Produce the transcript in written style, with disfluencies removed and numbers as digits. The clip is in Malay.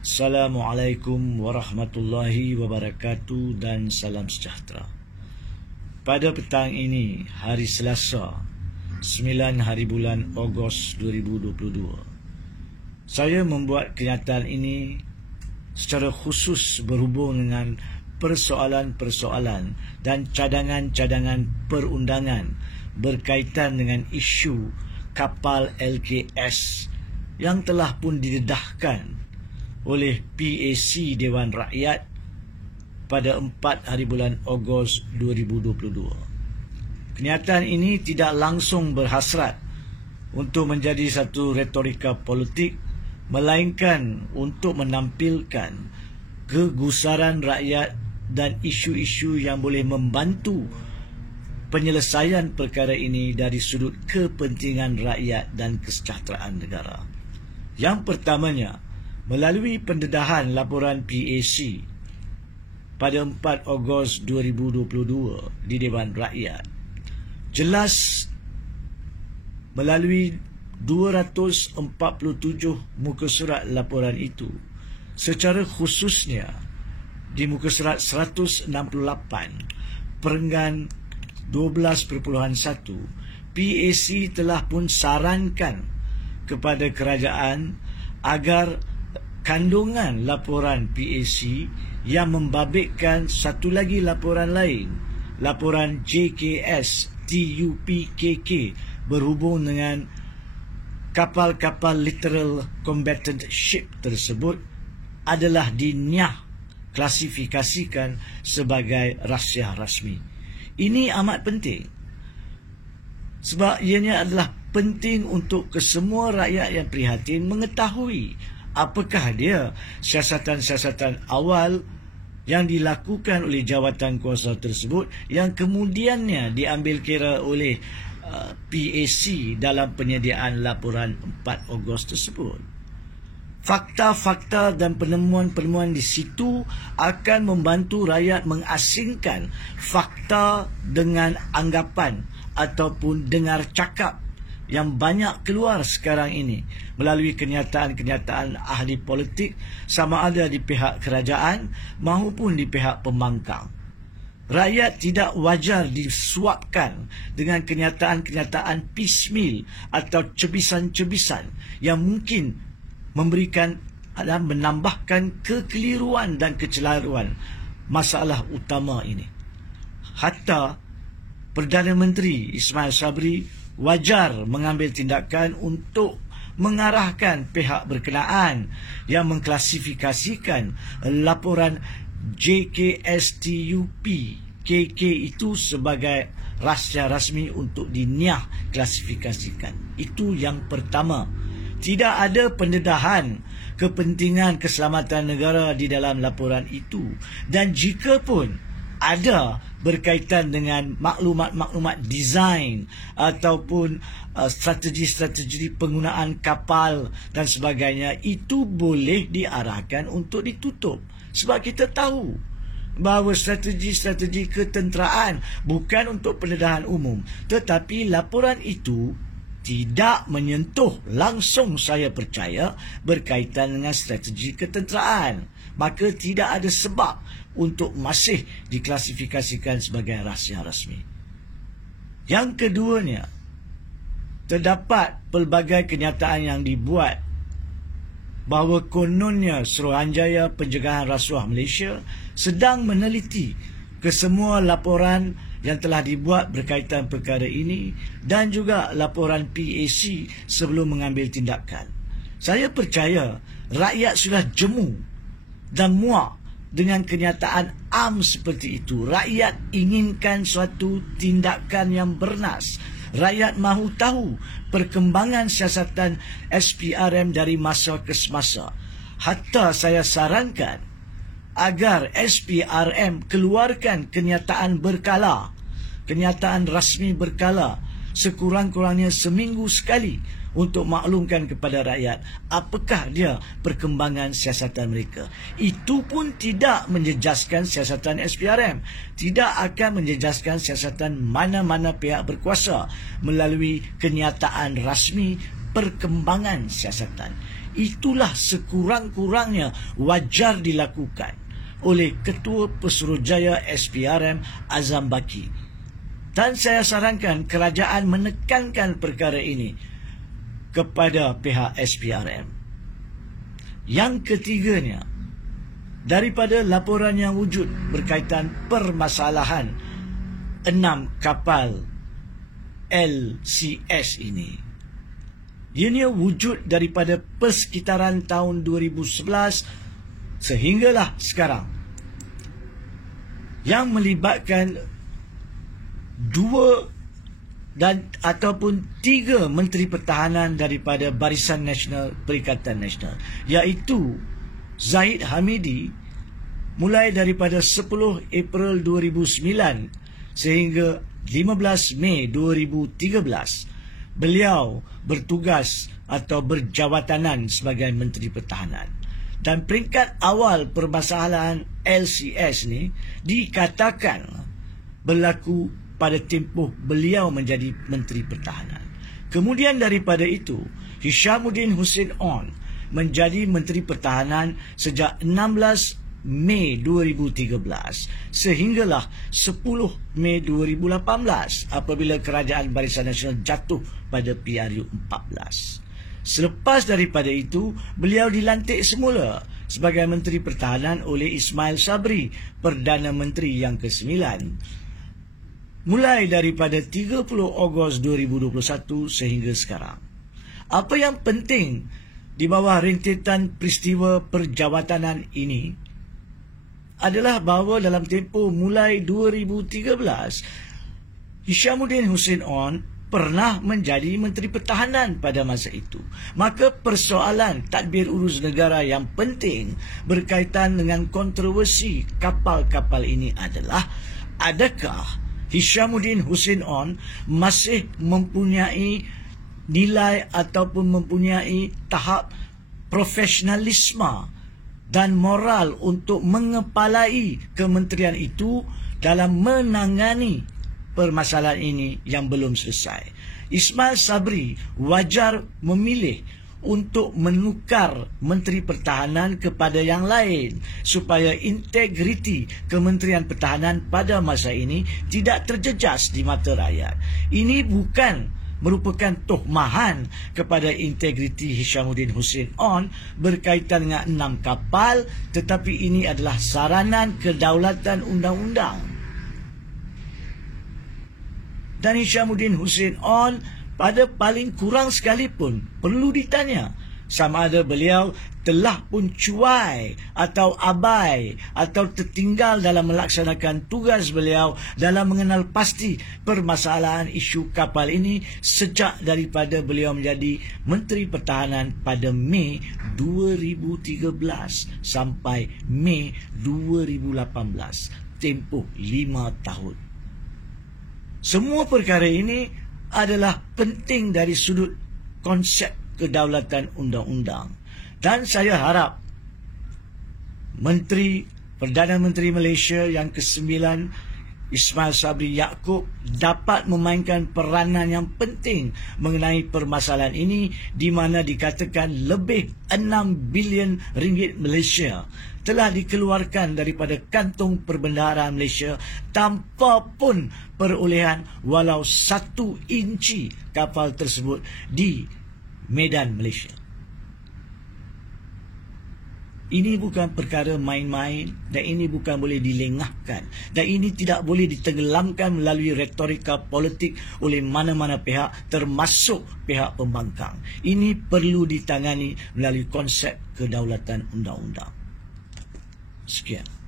Assalamualaikum warahmatullahi wabarakatuh dan salam sejahtera. Pada petang ini, hari Selasa, 9 hari bulan Ogos 2022, saya membuat kenyataan ini secara khusus berhubung dengan persoalan-persoalan dan cadangan-cadangan perundangan berkaitan dengan isu kapal LKS yang telah pun didedahkan oleh PAC Dewan Rakyat pada 4 hari bulan Ogos 2022. Kenyataan ini tidak langsung berhasrat untuk menjadi satu retorika politik, melainkan untuk menampilkan kegusaran rakyat dan isu-isu yang boleh membantu penyelesaian perkara ini dari sudut kepentingan rakyat dan kesejahteraan negara. Yang pertamanya, melalui pendedahan laporan PAC pada 4 Ogos 2022 di Dewan Rakyat, jelas melalui 247 muka surat laporan itu, secara khususnya di muka surat 168 perenggan 12.1, PAC telah pun sarankan kepada kerajaan agar kandungan laporan PAC yang membabitkan satu lagi laporan lain, laporan JKS TUPKK berhubung dengan kapal-kapal Littoral Combatant Ship tersebut, adalah diniah klasifikasikan sebagai rahsia rasmi. Ini amat penting sebab ianya adalah penting untuk kesemua rakyat yang prihatin mengetahui apakah dia siasatan-siasatan awal yang dilakukan oleh jawatan kuasa tersebut yang kemudiannya diambil kira oleh PAC dalam penyediaan laporan 4 Ogos tersebut. Fakta-fakta dan penemuan-penemuan di situ akan membantu rakyat mengasingkan fakta dengan anggapan ataupun dengar cakap yang banyak keluar sekarang ini melalui kenyataan-kenyataan ahli politik, sama ada di pihak kerajaan maupun di pihak pembangkang. Rakyat tidak wajar disuapkan dengan kenyataan-kenyataan piecemeal atau cebisan-cebisan yang mungkin memberikan dan menambahkan kekeliruan dan kecelaruan masalah utama ini. Hatta Perdana Menteri Ismail Sabri wajar mengambil tindakan untuk mengarahkan pihak berkenaan yang mengklasifikasikan laporan JKSTUP KK itu sebagai rahsia rasmi untuk diniah klasifikasikan. Itu yang pertama. Tidak ada pendedahan kepentingan keselamatan negara di dalam laporan itu, dan jika pun ada berkaitan dengan maklumat-maklumat desain ataupun strategi-strategi penggunaan kapal dan sebagainya, itu boleh diarahkan untuk ditutup. Sebab kita tahu bahawa strategi-strategi ketenteraan bukan untuk pendedahan umum, tetapi laporan itu tidak menyentuh langsung, saya percaya, berkaitan dengan strategi ketenteraan. Maka tidak ada sebab untuk masih diklasifikasikan sebagai rahsia rasmi. Yang keduanya, terdapat pelbagai kenyataan yang dibuat bahawa kononnya Suruhanjaya Pencegahan Rasuah Malaysia sedang meneliti kesemua laporan yang telah dibuat berkaitan perkara ini dan juga laporan PAC sebelum mengambil tindakan. Saya percaya rakyat sudah jemu dan muak dengan kenyataan am seperti itu. Rakyat inginkan suatu tindakan yang bernas. Rakyat mahu tahu perkembangan siasatan SPRM dari masa ke semasa. Hatta saya sarankan agar SPRM keluarkan kenyataan berkala, kenyataan rasmi berkala, sekurang-kurangnya seminggu sekali, untuk maklumkan kepada rakyat apakah dia perkembangan siasatan mereka. Itu pun tidak menjejaskan siasatan SPRM, tidak akan menjejaskan siasatan mana-mana pihak berkuasa melalui kenyataan rasmi perkembangan siasatan. itulah sekurang-kurangnya wajar dilakukan oleh Ketua Pesuruhjaya SPRM Azam Baki. Dan saya sarankan kerajaan menekankan perkara ini kepada pihak SPRM. Yang ketiganya, daripada laporan yang wujud berkaitan permasalahan 6 kapal LCS ini, ianya wujud daripada persekitaran tahun 2011 sehinggalah sekarang, yang melibatkan 2 dan ataupun 3 Menteri Pertahanan daripada Barisan Nasional Perikatan Nasional, iaitu Zahid Hamidi mulai daripada 10 April 2009 sehingga 15 Mei 2013. Beliau bertugas atau berjawatanan sebagai Menteri Pertahanan. Dan peringkat awal permasalahan LCS ni dikatakan berlaku pada tempoh beliau menjadi Menteri Pertahanan. Kemudian daripada itu, Hishamuddin Hussein On menjadi Menteri Pertahanan sejak 16 Mei 2013 sehinggalah 10 Mei 2018 apabila Kerajaan Barisan Nasional jatuh pada PRU 14. Selepas daripada itu, beliau dilantik semula sebagai Menteri Pertahanan oleh Ismail Sabri, Perdana Menteri yang ke-9. Mulai daripada 30 Ogos 2021 sehingga sekarang. Apa yang penting di bawah rentetan peristiwa perjawatanan ini adalah bahawa dalam tempoh mulai 2013, Hishamuddin Hussein On pernah menjadi Menteri Pertahanan pada masa itu. Maka persoalan tadbir urus negara yang penting berkaitan dengan kontroversi kapal-kapal ini adalah, adakah Hishamuddin Hussein On masih mempunyai nilai ataupun mempunyai tahap profesionalisme dan moral untuk mengepalai kementerian itu dalam menangani permasalahan ini yang belum selesai. Ismail Sabri wajar memilih untuk menukar Menteri Pertahanan kepada yang lain supaya integriti Kementerian Pertahanan pada masa ini tidak terjejas di mata rakyat. Ini bukan merupakan tohmahan kepada integriti Hishamuddin Hussein On berkaitan dengan 6 kapal, tetapi ini adalah saranan kedaulatan undang-undang. Dan Hishamuddin Hussein On pada paling kurang sekalipun perlu ditanya sama ada beliau telah pun cuai atau abai atau tertinggal dalam melaksanakan tugas beliau dalam mengenal pasti permasalahan isu kapal ini sejak daripada beliau menjadi Menteri Pertahanan pada Mei 2013 sampai Mei 2018, tempoh 5 tahun. Semua perkara ini adalah penting dari sudut konsep kedaulatan undang-undang. Dan saya harap Perdana Menteri Malaysia yang ke-9 Ismail Sabri Yaakob dapat memainkan peranan yang penting mengenai permasalahan ini, di mana dikatakan lebih 6 bilion ringgit Malaysia telah dikeluarkan daripada kantong perbendaharaan Malaysia tanpa pun perolehan walau 1 inci kapal tersebut di medan Malaysia. Ini bukan perkara main-main dan ini bukan boleh dilengahkan dan ini tidak boleh ditenggelamkan melalui retorika politik oleh mana-mana pihak termasuk pihak pembangkang. Ini perlu ditangani melalui konsep kedaulatan undang-undang. Sekian.